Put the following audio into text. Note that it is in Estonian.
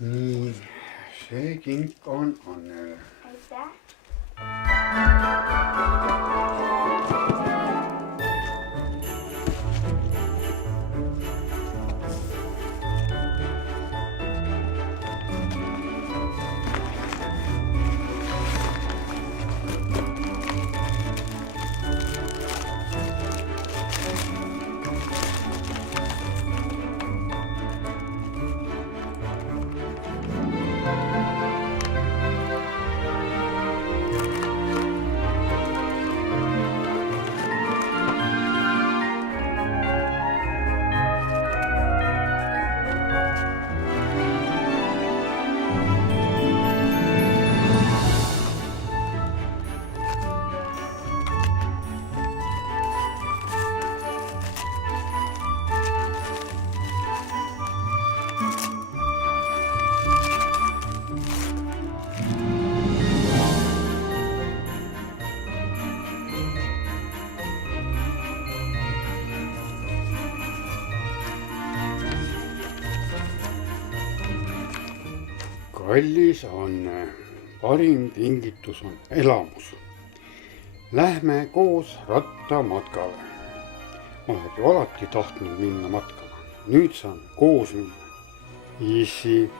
nii, see kink on Annele. Aitäh. kallis Anne, parim kingitus on elamus. Lähme koos rattamatkale. Oled ju alati tahtnud minna matkama, nüüd saan koos minna. Issi